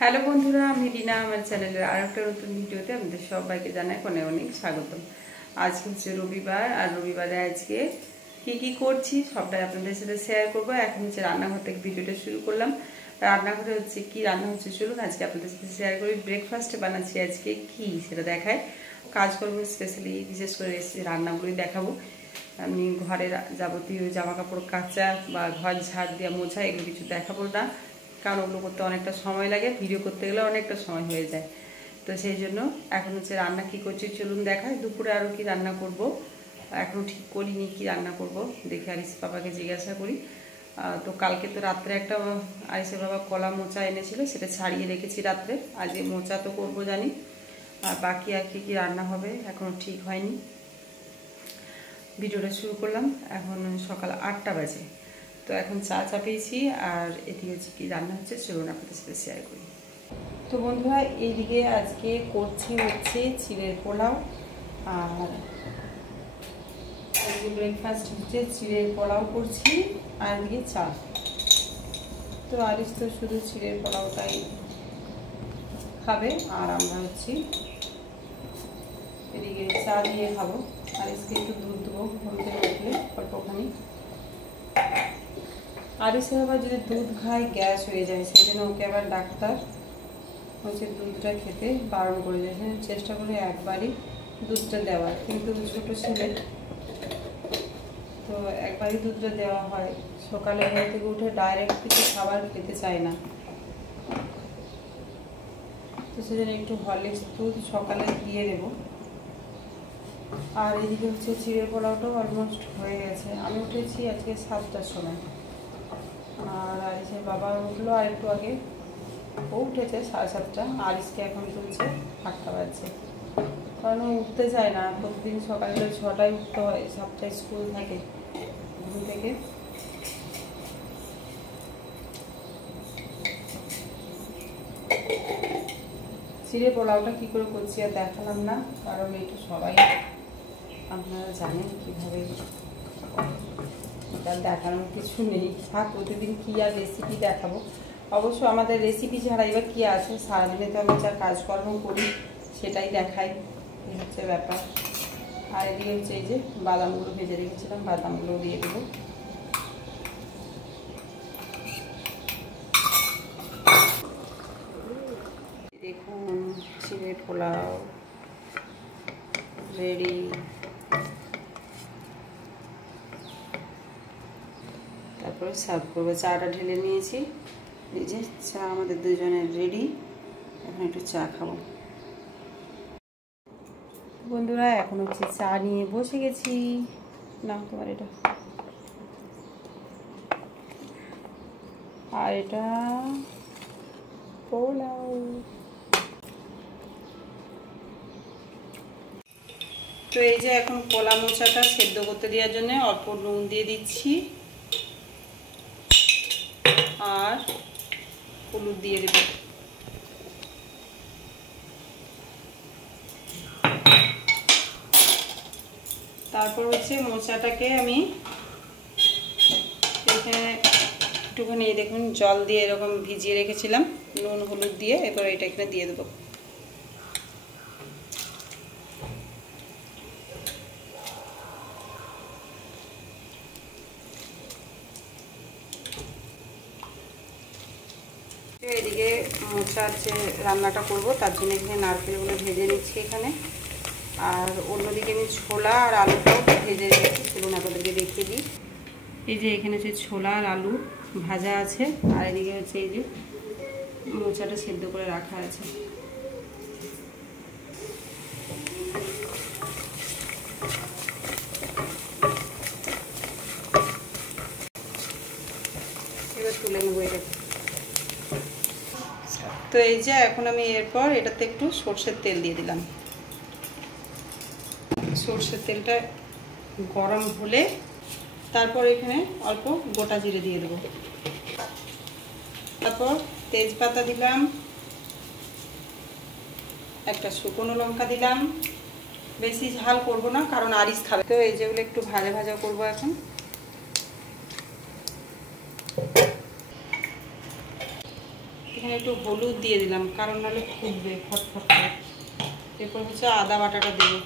Hello বন্ধুরা, আমি রিনা। আমার চ্যানেলের আরেকটা নতুন ভিডিওতে আপনাদের সবাইকে জানাই অনেক অনেক স্বাগতম। আজকে হচ্ছে রবিবার, আর রবিবারে আজকে কি করছি সবটাই আপনাদের সাথে শেয়ার করবো। এখন হচ্ছে রান্নাঘর থেকে ভিডিওটা শুরু করলাম। রান্নাঘরে হচ্ছে কি রান্না হচ্ছে চলুন আজকে আপনাদের সাথে শেয়ার করি। ব্রেকফাস্টে বানাচ্ছি আজকে কি সেটা দেখায়। কাজ করবো, স্পেশালি বিশেষ করে রান্নাগুলোই দেখাবো। আমি ঘরের যাবতীয় জামা কাপড় কাচা বা ঘর ঝাড় দেওয়া মোছা এগুলো কিছু দেখাবো না, কারণ ওগুলো করতে অনেকটা সময় লাগে, ভিডিও করতে গেলে অনেকটা সময় হয়ে যায়। তো সেই জন্য এখন হচ্ছে রান্না কি করছি চলুন দেখায়। দুপুরে আরও কি রান্না করব এখনও ঠিক করিনি, কি রান্না করব দেখে আরিস বাবাকে জিজ্ঞাসা করি। তো কালকে তো রাত্রে একটা আরিসের বাবা কলা মোচা এনেছিল, সেটা ছাড়িয়ে রেখেছি রাত্রে। আজকে মোচা তো করবো জানি, আর বাকি আর কি রান্না হবে এখনও ঠিক হয়নি। ভিডিওটা শুরু করলাম, এখন সকাল 8টা বাজে। তো এখন চা চাপিয়েছি, আর এদিকে হচ্ছে কি রান্না হচ্ছে চলুন আপনাদের সাথে শেয়ার করি। তো বন্ধুরা, এইদিকে আজকে করছি হচ্ছে চিড়ের পোলাও, আর আজকে ব্রেকফাস্ট হচ্ছে চিড়ের পোলাও করছি, আর এদিকে চা। তো আরিস তো শুধু চিড়ের পোলাওটাই খাবে, আর আমরা হচ্ছি এদিকে চা দিয়ে খাবো। আরিসকে একটু দুধ দেবো ঘুম থেকে উঠলে অল্পখানি। আরিসের আবার যদি দুধ খায় গ্যাস হয়ে যায়, সেই জন্য ওকে আবার ডাক্তার হচ্ছে দুধটা খেতে বারণ করে দিয়েছে। চেষ্টা করে একবারই দুধটা দেওয়ার, কিন্তু ছোটো ছেলে তো একবারই দুধটা দেওয়া হয়। সকালে ঘুম থেকে উঠে ডাইরেক্ট কিছু খাবার খেতে চায় না, তো সেজন্য একটু হরলিক্স দুধ সকালে দিয়ে দেবো। আর এদিকে হচ্ছে চিড়ের পোলাওটাও অলমোস্ট হয়ে গেছে। আমি উঠেছি আজকে 7টার সময়, আর আরিসের বাবা উঠলো আর একটু আগে। ও উঠেছে 7:30, আরিসকে এখন তুলছে 8টা বাজছে, কারণ ও উঠতে চায় না। প্রতিদিন সকালে 6টায় উঠতে হয়, 7টায় স্কুল থাকে। ঘুম থেকে চিড়ে পোলাওটা কী করে করছি আর দেখালাম না, কারণ এটা সবাই আপনারা জানেন কীভাবে, তার দেখানোর কিছু নেই। প্রতিদিন কী আর রেসিপি দেখাবো। অবশ্য আমাদের রেসিপি ছাড়া এবার কী আছে, সারাদিনে তো আমি যা কাজকর্ম করি সেটাই দেখাই, এই হচ্ছে ব্যাপার। আর এদিকে হচ্ছে এই যে বাদামগুলো ভেজে রেখেছিলাম, বাদামগুলো দিয়ে দেবো। দেখুন চিড়ের পোলাও রেডি। তারপরে সার্ভ করবো। চাটা ঢেলে নিয়েছি, এই যে চা আমাদের দুজনের রেডি। এখন একটু চা খাবো বন্ধুরা। এখন হচ্ছে চা নিয়ে বসে গেছি। না তোমার এটা, আর এটা পোলাও। তো এই যে এখন কলা মোচাটা সেদ্ধ করতে দেওয়ার জন্য অল্প নুন দিয়ে দিচ্ছি, আর হলুদ দিয়ে দেব। তারপর হচ্ছে মোচাটাকে আমি এখানে একটুখানি দেখুন জল দিয়ে এরকম ভিজিয়ে রেখেছিলাম নুন হলুদ দিয়ে। এবার এটা এখানে দিয়ে দেবো। এদিকে মোচার যে রান্নাটা করব তার জন্য এখানে নারকেলগুলো ভেজে নিচ্ছি এখানে, আর অন্যদিকে আমি ছোলা আর আলুটাও ভেজে রেখেছি। চলুন আপনাদেরকে দেখিয়ে দিই। এই যে এখানে হচ্ছে ছোলা আর আলু ভাজা আছে, আর এদিকে হচ্ছে এই যে মোচাটা সেদ্ধ করে রাখা আছে। এবার তুলে নেবো এটা। তো এই যে এখন আমি এরপর এটাতে একটু সর্ষের তেল দিয়ে দিলাম। সর্ষের তেলটা গরম হলে তারপর এখানে অল্প গোটা জিরে দিয়ে দেবো। তারপর তেজপাতা দিলাম, একটা শুকনো লঙ্কা দিলাম। বেশি ঝাল করব না, কারণ আরিস খাবে। তো এই যেগুলো একটু ভাজা ভাজা করবো এখন। এখানে একটু হলুদ দিয়ে দিলাম, কারণ নাহলে ফুটবে ফটফট করে। এরপর হচ্ছে আদা বাটাটা দেবো।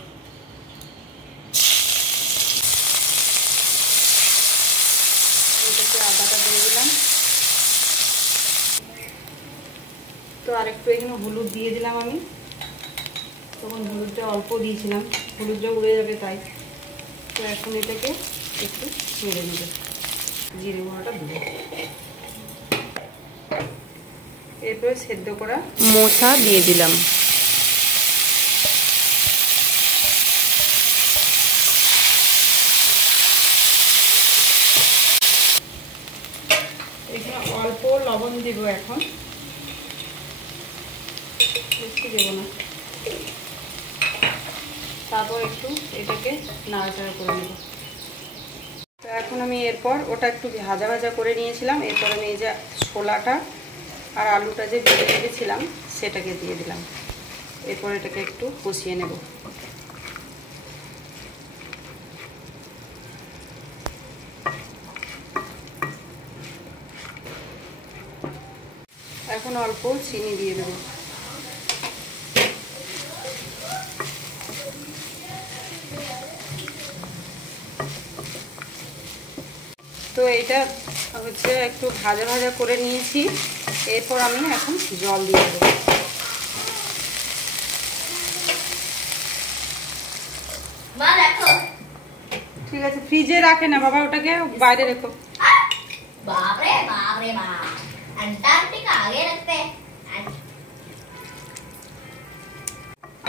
এটাকে আদাটা দিয়ে দিলাম। তো আরেকটু এখানে হলুদ দিয়ে দিলাম আমি, তখন হলুদটা অল্প দিয়েছিলাম, হলুদটা উড়ে যাবে তাই। তো এখন এটাকে একটু নেড়ে নেবে, জিরে গুঁড়োটা দেবো। এরপরে সেদ্ধ করা মোচা দিয়ে দিলাম। এখানে অল্প লবণ দেব এখন, বেশি দেব না। তারপর একটু এটাকে নাড়াচাড়া করে নেব। তো এখন আমি এরপর ওটা একটু ভাজা ভাজা করে নিয়েছিলাম। এরপর আমি এই যে ছোলাটা আর আলুটা যে ভেজে রেখেছিলাম সেটাকে দিয়ে দিলাম। এরপর এটাকে একটু কষিয়ে নেব। এখন অল্প চিনি দিয়ে দেবো। তো এটা হচ্ছে একটু ভাজা ভাজা করে নিয়েছি। এরপর আমি এখন জল দিয়ে দেবো। ঠিক আছে, ফ্রিজে রাখে না বাবা, ওটাকে বাইরে রেখো। বাপরে বাপরে বাপ, अंटार्कटिका आगे रखते हैं।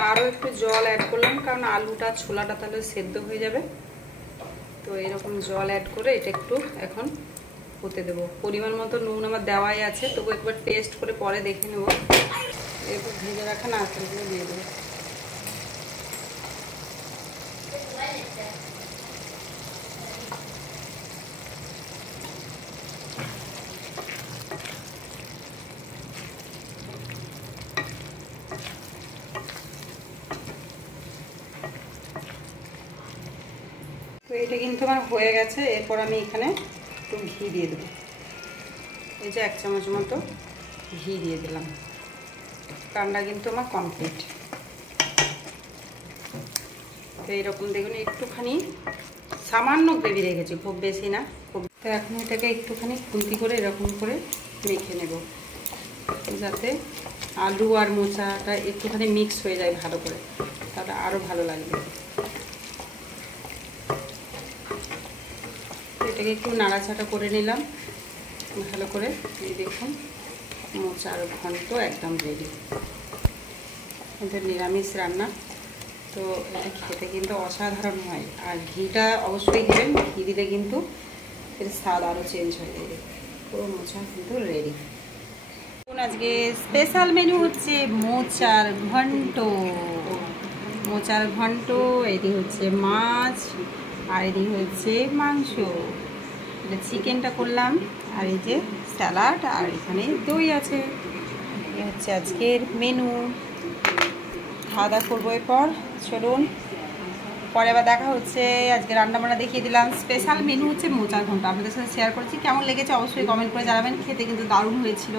আরও একটু জল অ্যাড করলাম, কারণ আলুটা ছোলাটা তাহলে সেদ্ধ হয়ে যাবে। তো এরকম জল অ্যাড করে এটা একটু এখন হতে দেবো। পরিমাণ মতো নুন আমার দেওয়াই আছে, তবু একবার টেস্ট করে পরে দেখে নেব। এরপর ভেজে রাখা নারকেলগুলো দিয়ে দেবো। তো এটা কিন্তু আমার হয়ে গেছে। এরপর আমি এখানে একটু ঘি দিয়ে দেবো। এই যে 1 চামচ মতো ঘি দিয়ে দিলাম। রান্না কিন্তু আমার কমপ্লিট। তো এইরকম দেখুন, একটুখানি সামান্য গ্রেভি রেখেছি, খুব বেশি না। তো এখন এটাকে একটুখানি খুন্তি করে এরকম করে মেখে নেব, যাতে আলু আর মোচাটা একটুখানি মিক্স হয়ে যায় ভালো করে, তাহলে আরও ভালো লাগবে। এটাকে একটু নাড়াচাড়া করে নিলাম ভালো করে। এই দেখুন, মোচার ঘন্ট একদম রেডি। এটা নিরামিষ রান্না, তো এটা খেতে কিন্তু অসাধারণ হয়। আর ঘিটা অবশ্যই দেবেন, ঘি দিলে কিন্তু এর স্বাদ আরও চেঞ্জ হয়ে যাবে। পুরো মোচা কিন্তু রেডি। আজকে স্পেশাল মেনু হচ্ছে মোচার ঘন্ট। মোচার ঘন্ট, এটি হচ্ছে মাছ, আর এটি হচ্ছে মাংস। এটা চিকেনটা করলাম, আর এই যে স্যালাড, আর এখানে দই আছে। এই হচ্ছে আজকের মেনু। খাওয়া দাওয়া করবো এরপর। চলুন পরে আবার দেখা হচ্ছে। আজকে রান্নাবান্না দেখিয়ে দিলাম। স্পেশাল মেনু হচ্ছে মোচার ঘন্ট, আপনাদের সাথে শেয়ার করছি। কেমন লেগেছে অবশ্যই কমেন্ট করে জানাবেন। খেতে কিন্তু দারুণ হয়েছিল।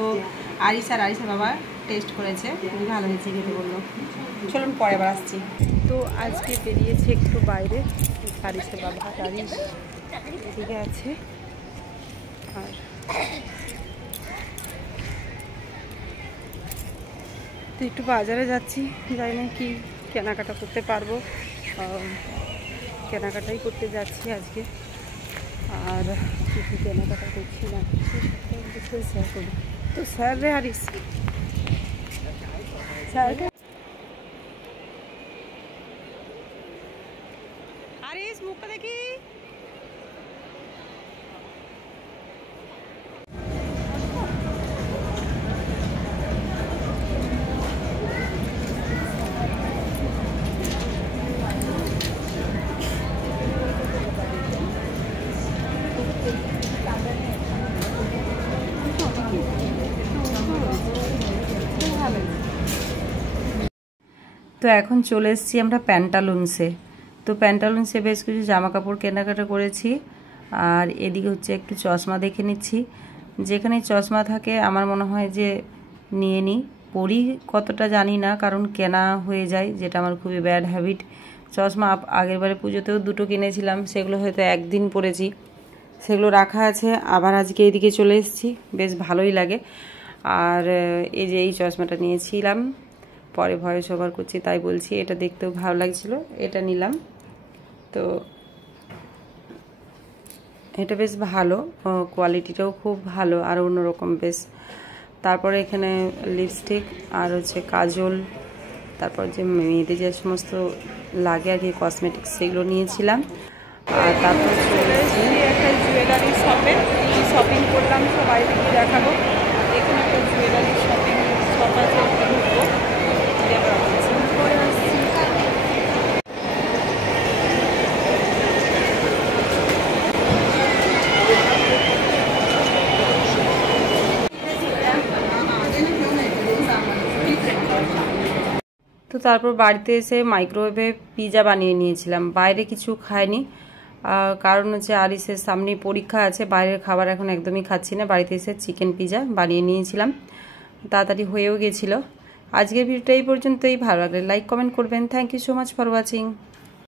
আরিসা বাবা টেস্ট করেছে, খুবই ভালো হয়েছে খেতে বললো। চলুন পরে আবার আসছি। তো আজকে বেরিয়েছে একটু বাইরে, আরিসা বাবা আরিস এদিকে আছে। আর তো একটু বাজারে যাচ্ছি, জানি না কি কেনাকাটা করতে পারবো। কেনাকাটাই করতে যাচ্ছি আজকে। আর কিছু কেনাকাটা করছি না, শেয়ার করবো। তো স্যার রে আরিস, আরিস মুখটা দেখি। তো এখন চলে এসেছি আমরা প্যান্টালুন্সে। তো প্যান্টালুন্সে বেশ কিছু জামা কাপড় কেনাকাটা করেছি। আর এদিকে হচ্ছে একটু চশমা দেখে নিচ্ছি। যেখানে চশমা থাকে আমার মনে হয় যে নিয়ে নিই। পরি কতটা জানি না, কারণ কেনা হয়ে যায়, যেটা আমার খুবই ব্যাড হ্যাবিট। চশমা আগের বারে পুজোতেও 2টো কিনেছিলাম, সেগুলো হয়তো একদিন পরেছি, সেগুলো রাখা আছে। আবার আজকে এইদিকে চলে এসেছি, বেশ ভালোই লাগে। আর এই যে এই চশমাটা নিয়েছিলাম, পরে ভয়েস ওভার করছি তাই বলছি, এটা দেখতেও ভালো লাগছিল, এটা নিলাম। তো এটা বেশ ভালো, কোয়ালিটিটাও খুব ভালো আর অন্যরকম বেশ। তারপরে এখানে লিপস্টিক আর হচ্ছে কাজল, তারপর যে মেয়েদের যে সমস্ত লাগে আর কি কসমেটিক্স, সেগুলো নিয়েছিলাম। আর তারপর চলে এসেছি একটা জুয়েলারি শপে, শপিং করলাম, সব বাইরে গিয়ে দেখাবো। এখানে একটা জুয়েলারি শপিং শপ আছে, ঢুকবো, পরে আসছি। তো তারপর বাড়িতে এসে মাইক্রোওয়েভে পিৎজা বানিয়ে নিয়েছিলাম, বাইরে কিছু খাইনি, কারণ হচ্ছে আরিসের সামনে পরীক্ষা আছে, বাইরের খাবার এখন একদমই খাচ্ছি না। বাড়িতে এসে চিকেন পিৎজা বানিয়ে নিয়েছিলাম, তাড়াতাড়ি হয়েও গেছিলো। আজকের ভিডিওটা এই পর্যন্তই। ভালো লাগলে লাইক কমেন্ট করবেন। Thank you so much for watching.